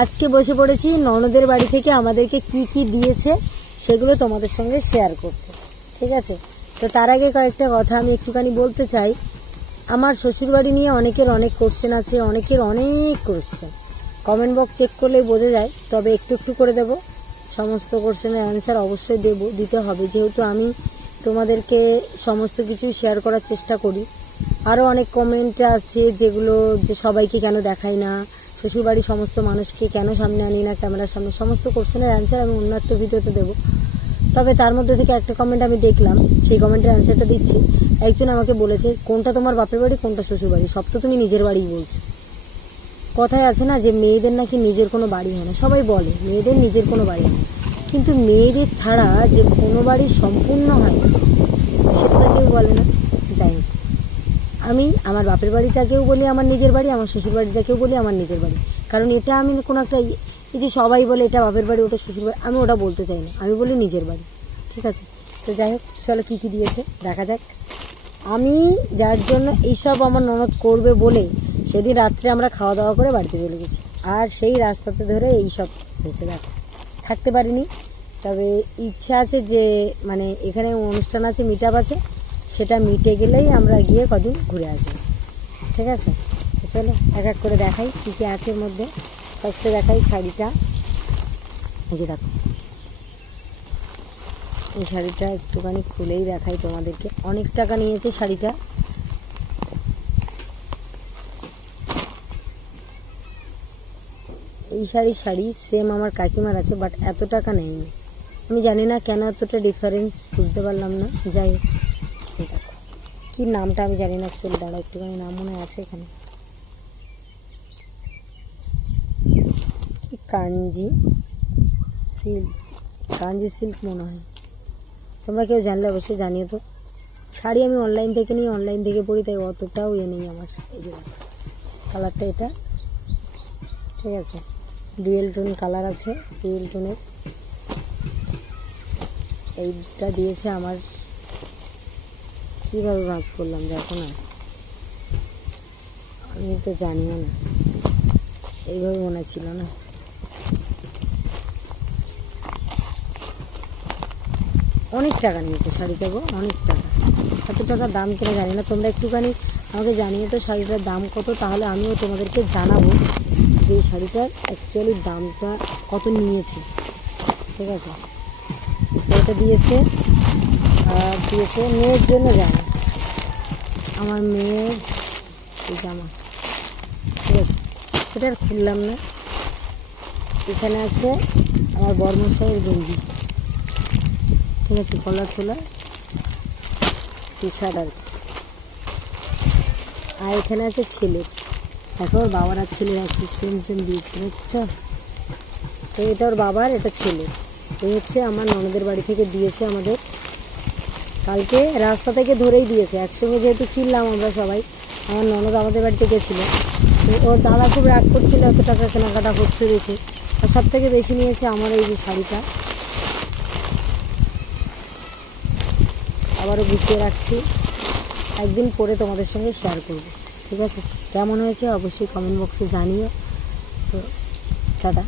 আজকে বসে পড়েছি ননদের বাড়ি থেকে আমাদেরকে কি কি দিয়েছে সেগুলো তোমাদের সঙ্গে শেয়ার করতে। ঠিক আছে, তো তার আগে কয়েকটা কথা আমি একটুখানি বলতে চাই। আমার শ্বশুরবাড়ি নিয়ে অনেকের অনেক কোশ্চেন আছে, অনেকের অনেক কোশ্চেন। কমেন্ট বক্স চেক করলেই বোঝা যায়, তবে একটু একটু করে দেব। সমস্ত কোশ্চেনের অ্যান্সার অবশ্যই দিতে হবে, যেহেতু আমি তোমাদেরকে সমস্ত কিছু শেয়ার করার চেষ্টা করি। আরও অনেক কমেন্ট আছে যেগুলো যে সবাইকে কেন দেখাই না, শ্বশুরবাড়ির সমস্ত মানুষকে কেন সামনে আনি না ক্যামেরার সামনে, সমস্ত কোশ্চেনের অ্যান্সার আমি অন্য একটা ভিডিওতে দেবো। তবে তার মধ্যে থেকে একটা কমেন্ট আমি দেখলাম, সেই কমেন্টের অ্যান্সারটা দিচ্ছি। একজন আমাকে বলেছে, কোনটা তোমার বাপের বাড়ি কোনটা শ্বশুরবাড়ি, সব তো তুমি নিজের বাড়িই বলছো। কথায় আছে না যে মেয়েদের নাকি নিজের কোনো বাড়ি হয় না, সবাই বলে মেয়েদের নিজের কোনো বাড়ি হয় না, কিন্তু মেয়েদের ছাড়া যে কোনো বাড়ি সম্পূর্ণ হয় সেটা কেউ বলে না। যাই হোক, আমি আমার বাপের বাড়িটাকেও বলি আমার নিজের বাড়ি, আমার শ্বশুর বাড়িটাকেও বলি আমার নিজের বাড়ি। কারণ এটা আমি কোনো একটা এই যে সবাই বলে এটা বাপের বাড়ি ওটা শ্বশুর বাড়ি, আমি ওটা বলতে চাই না, আমি বলি নিজের বাড়ি। ঠিক আছে, তো যাই হোক, চলো কী কী দিয়েছে দেখা যাক। আমি যার জন্য এইসব আমার ননদ করবে বলে সেদিন রাত্রে আমরা খাওয়া দাওয়া করে বাড়িতে চলে গেছি, আর সেই রাস্তাতে ধরে এইসব হয়েছে। দেখো, থাকতে পারিনি, তবে ইচ্ছা আছে যে মানে এখানে অনুষ্ঠান আছে, মিট আপ আছে, সেটা মিটে গেলেই আমরা গিয়ে কদিন ঘুরে আসবো। ঠিক আছে, তো চলো এক এক করে দেখাই কী কী আছে এর মধ্যে। ফার্স্টে দেখাই শাড়িটা। এই যে দেখো, এই শাড়িটা একটুখানি খুলেই দেখাই তোমাদেরকে। অনেক টাকা নিয়েছে শাড়িটা। এই শাড়ি সেম আমার কাকিমার আছে, বাট এত টাকা নেয়নি। আমি জানি না কেন এতটা ডিফারেন্স, বুঝতে পারলাম না। যাই হোক, দেখো কী নামটা আমি জানি না, চলে দাঁড়াও একটুখানি, নাম মনে আছে এখানে, কি কাঞ্জি সিল্ক মনে হয়। তোমরা কেউ জানলে অবশ্যই জানিয়ে তো। শাড়ি আমি অনলাইন থেকে নিই, অনলাইন থেকে পরি, তাই অতটাও নেই আমার। এই যে কালারটা এটা, ঠিক আছে, ডুয়েল টোন কালার আছে, ডুয়েল টোনের। এইটা দিয়েছে আমার, কীভাবে ভাঁজ করলাম দেখো না, আমি তো জানিও না, এইভাবে মনে ছিল না। অনেক টাকা নিয়েছে শাড়িটা গো, অনেক টাকা। কত টাকা দাম কিনে জানি না, তোমরা একটুখানি আমাকে জানিয়ে তো শাড়িটার দাম কত, তাহলে আমিও তোমাদেরকে জানাবো যে এই শাড়িটার অ্যাকচুয়ালি দামটা কত নিয়েছে। ঠিক আছে, এটা দিয়েছে। আর দিয়েছে মেয়ের জন্য জামা, আমার মেয়ের এই জামা। ঠিক আছে, সেটা আর খুললাম না। এখানে আছে আমার বর্মশাইয়ের গেঞ্জি, ঠিক আছে, কলার তোলা টি শার্ট আর কি। আর এখানে আছে ছেলের, দেখো ওর বাবার আর ছেলের একটু সেম দিয়েছে, বুঝছো? তো এটা ওর বাবার, এটা ছেলের। এই হচ্ছে আমার ননদের বাড়ি থেকে দিয়েছে আমাদের, কালকে রাস্তা থেকে ধরেই দিয়েছে। একসঙ্গে যেহেতু ফিরলাম আমরা সবাই, আমার ননদ আমাদের বাড়িতে গেছিলো, তো ওর দাদা খুব রাগ করছিল এত টাকা কেনাকাটা হচ্ছে দেখে। আর সব থেকে বেশি নিয়েছে আমার এই যে শাড়িটা, আবারও গুছিয়ে রাখছি, একদিন পরে তোমাদের সঙ্গে শেয়ার করব। ঠিক আছে, কেমন হয়েছে অবশ্যই কমেন্ট বক্সে জানিও। তো টাটা।